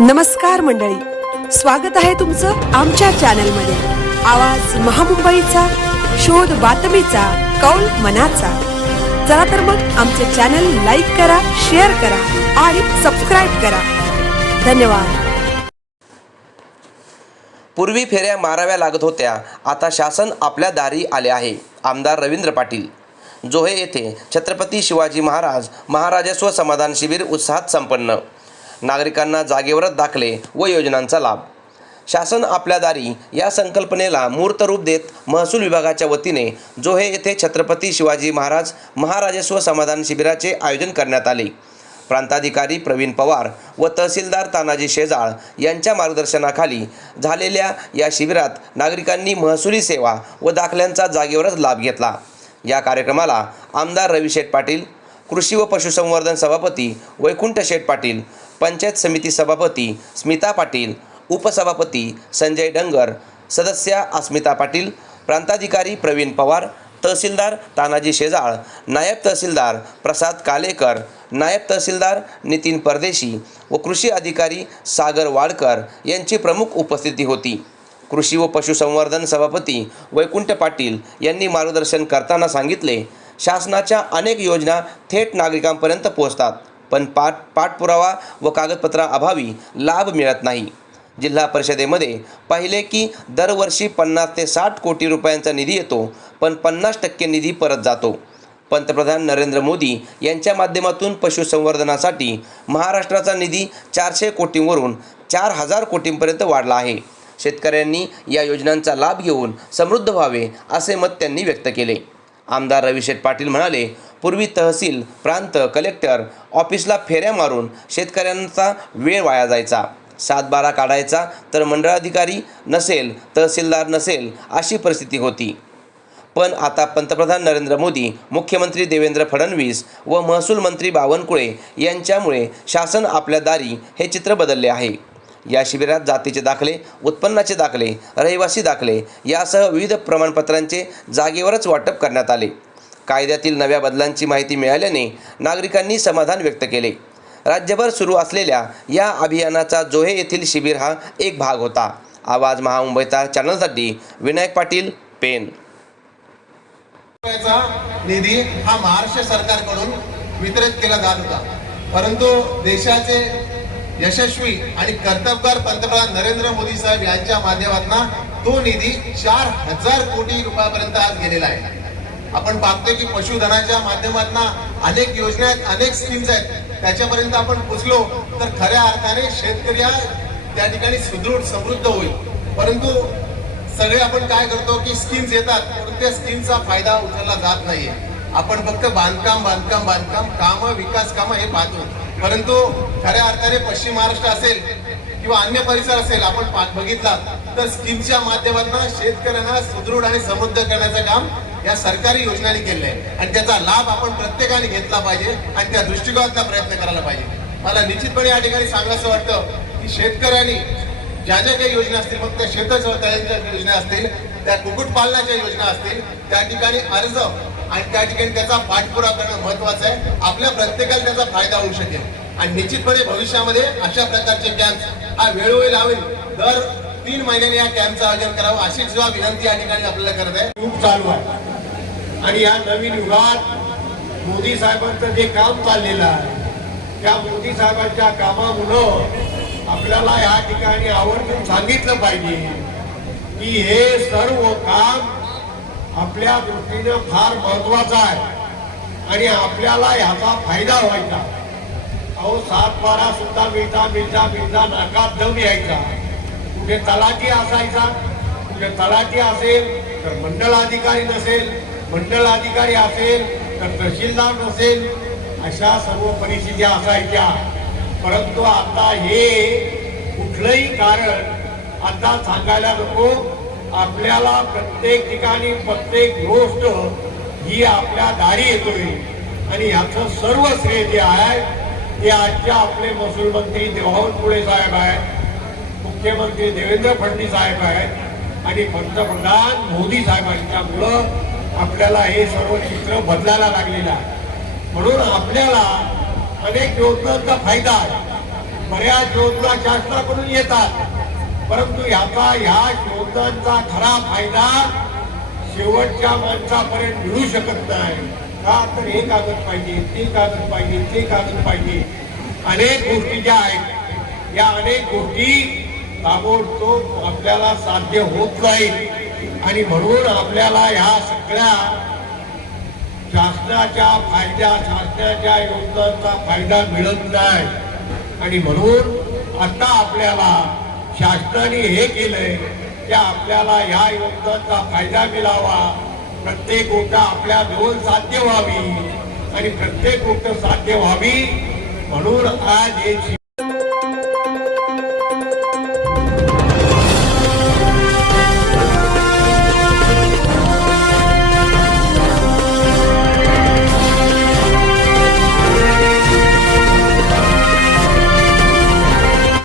नमस्कार मंडळी, स्वागत आहे तुमचं आमच्या चॅनलमध्ये। आवाज महामुंबईचा, शोध बातमीचा, कौल मनाचा। चला तर मग आमचे चॅनल लाईक करा, शेअर करा आणि सबस्क्राइब करा। धन्यवाद। पूर्वी फेऱ्या माराव्या लागत होत्या, आता शासन आपल्या दारी आले आहे। आमदार रवींद्र पाटील। जोहे येथे छत्रपती शिवाजी महाराज महाराजस्व समाधान शिबिर उत्साहात संपन्न। नागरिकांना जागेवरच दाखले व योजनांचा लाभ। शासन आपल्या दारी या संकल्पनेला मूर्त रूप देत महसूल विभागाच्या वतीने जोहे येथे छत्रपती शिवाजी महाराज महाराजस्व समाधान शिबिराचे आयोजन करण्यात आले। प्रांताधिकारी प्रवीण पवार व तहसीलदार तानाजी शेजाळ यांच्या मार्गदर्शनाखाली झालेल्या या शिबिरात नागरिकांनी महसुली सेवा व दाखल्यांचा जागेवरच लाभ घेतला। या कार्यक्रमाला आमदार रविशेठ पाटील, कृषी व पशुसंवर्धन सभापती वैकुंठ शेठ पाटील, पंचायत समिती सभापती स्मिता पाटील, उपसभापती संजय डंगर, सदस्या अस्मिता पाटील, प्रांताधिकारी प्रवीण पवार, तहसीलदार तानाजी शेजाळ, नायब तहसीलदार प्रसाद कालेकर, नायब तहसीलदार नितीन परदेशी व कृषी अधिकारी सागर वाडकर यांची प्रमुख उपस्थिती होती। कृषी व पशुसंवर्धन सभापती वैकुंठ पाटील यांनी मार्गदर्शन करताना सांगितले, शासनाच्या अनेक योजना थेट नागरिकांपर्यंत पोहोचतात, पण पाठपुरावा व कागदपत्राअभावी लाभ मिळत नाही। जिल्हा परिषदेमध्ये पाहिले की दरवर्षी 50 ते 60 कोटी रुपयांचा निधी येतो, पण 50% निधी परत जातो। पंतप्रधान नरेंद्र मोदी यांच्या माध्यमातून पशुसंवर्धनासाठी महाराष्ट्राचा निधी 400 कोटींवरून 4000 कोटींपर्यंत वाढला आहे। शेतकऱ्यांनी या योजनांचा लाभ घेऊन समृद्ध व्हावे असे मत त्यांनी व्यक्त केले। आमदार रविशेठ पाटील म्हणाले, पूर्वी तहसील, प्रांत, कलेक्टर ऑफिसला फेऱ्या मारून शेतकऱ्यांचा वेळ वाया जायचा। 7/12 काढायचा तर मंडळाधिकारी नसेल, तहसीलदार नसेल अशी परिस्थिती होती। पण आता पंतप्रधान नरेंद्र मोदी, मुख्यमंत्री देवेंद्र फडणवीस व महसूल मंत्री बावनकुळे यांच्यामुळे शासन आपल्या दारी हे चित्र बदलले आहे। या शिबिरात जातीचे दाखले, उत्पन्नाचे दाखले, रहिवासी दाखले यासह विविध प्रमाणपत्रांचे जागेवरच वाटप करण्यात आले। कायद्यातील नव्या बदलांची माहिती मिळाल्याने नागरिकांनी समाधान व्यक्त केले। राज्यभर सुरू असलेल्या या अभियानाचा जोहे येथील शिबिर हा एक भाग होता। आवाज महामुंबईचा चॅनलसाठी विनायक पाटील, पेन। निधी हा महाराष्ट्र सरकारकडून वितरित केला जात होता, परंतु देशाचे यशस्वी आणि कर्तबगार पंतप्रधान नरेंद्र मोदी साहेब यांच्या माध्यमातून तो निधी 4000 कोटी रुपयापर्यंत आज गेलेला आहे। आपण पाहतोय की पशुधनाच्या माध्यमातून अनेक योजना आहेत, अनेक स्कीम्स आहेत, त्याच्यापर्यंत आपण पोहोचलो तर खऱ्या अर्थाने शेतकरी त्या ठिकाणी सुदृढ समृद्ध होईल। परंतु सगळे आपण काय करतो की स्कीम्स येतात, पण त्या स्कीमचा फायदा उचलला जात नाहीये। आपण फक्त बांधकाम बांधकाम बांधकाम काम, विकास काम हे पाहतो, परंतु खऱ्या अर्थाने पश्चिम महाराष्ट्र असेल किंवा अन्य परिसर असेल, आपण बघितला तर स्कीमच्या माध्यमातून शेतकऱ्यांना सुदृढ आणि समृद्ध करण्याचं काम या सरकारी योजनांनी केले आहे आणि त्याचा लाभ आपण प्रत्येकाने घेतला पाहिजे आणि त्या दृष्टिकोनाचा प्रयत्न करायला पाहिजे। मला निश्चितपणे या ठिकाणी सांगायचं वाटतं की शेतकऱ्यांनी ज्या ज्या काही योजना असतील, मग त्या शेततळ्यांच्या योजना असतील, त्या कुक्कुटपालनाच्या योजना असतील, त्या ठिकाणी अर्ज आणि त्या ठिकाणी त्याचा पाठपुरावा करणं महत्त्वाचं आहे। आपल्या प्रत्येकाला त्याचा फायदा होऊ शकेल आणि निश्चितपणे भविष्यामध्ये अशा प्रकारचे कॅम्प हा वेळोवेळी लावेल, दर 3 महिन्यांनी या कॅम्पचं आयोजन करावं अशी जेव्हा विनंती या ठिकाणी आपल्याला करत आहे। खूप चालू आहे आणि या नवीन युगात मोदी साहेबांचं जे काम चाललेलं आहे, त्या मोदी साहेबांच्या कामामुळं आपल्याला या ठिकाणी आवर्जून सांगितलं पाहिजे की हे सर्व काम आपल्या दृष्टीनं फार महत्वाचं आहे आणि आपल्याला याचा फायदा व्हायचा। अहो 7/12 सुद्धा मिळता नाकात दम यायचा। कुठे तलाठी असायचा, कुठे तलाठी असेल तर मंडळ अधिकारी नसेल, मंडळ अधिकारी असेल तर तहसीलदार नसेल, अशा सर्व परिस्थिती असायच्या। परंतु आता हे कुठलंही कारण आता सांगायला नको, आपल्याला प्रत्येक ठिकाणी प्रत्येक गोष्ट ही आपल्या दारी येतोय आणि याचं सर्व श्रेय जे आहे ते आजच्या आपले महसूल मंत्री बावनकुळे साहेब आहेत, मुख्यमंत्री देवेंद्र फडणवीस साहेब आहेत आणि पंतप्रधान मोदी साहेबांच्यामुळं आपल्याला हे सर्व चित्र बदलायला लागलेलं आहे। म्हणून आपल्याला अनेक योजनांचा फायदा आहे, बऱ्याच योजना शासनाकडून येतात, परंतु ह्या योजनांचा खरा फायदा शेवटच्या माणसापर्यंत मिळू शकत नाही. का तर हे कागद पाहिजे, ते कागद पाहिजे, ते कागद पाहिजे, अनेक गोष्टी ज्या आहेत या अनेक गोष्टी ताबडतोब आपल्याला साध्य होत नाहीत आणि म्हणून आपल्याला ह्या सगळ्या शासनाच्या योजनांचा फायदा मिळत नाही. आणि म्हणून आता आपल्याला शासनाने हे केलंय की आपल्याला ह्या योजनांचा फायदा मिळावा, प्रत्येक गोष्ट आपल्या जवळ साध्य व्हावी आणि प्रत्येक गोष्ट साध्य व्हावी म्हणून आज हे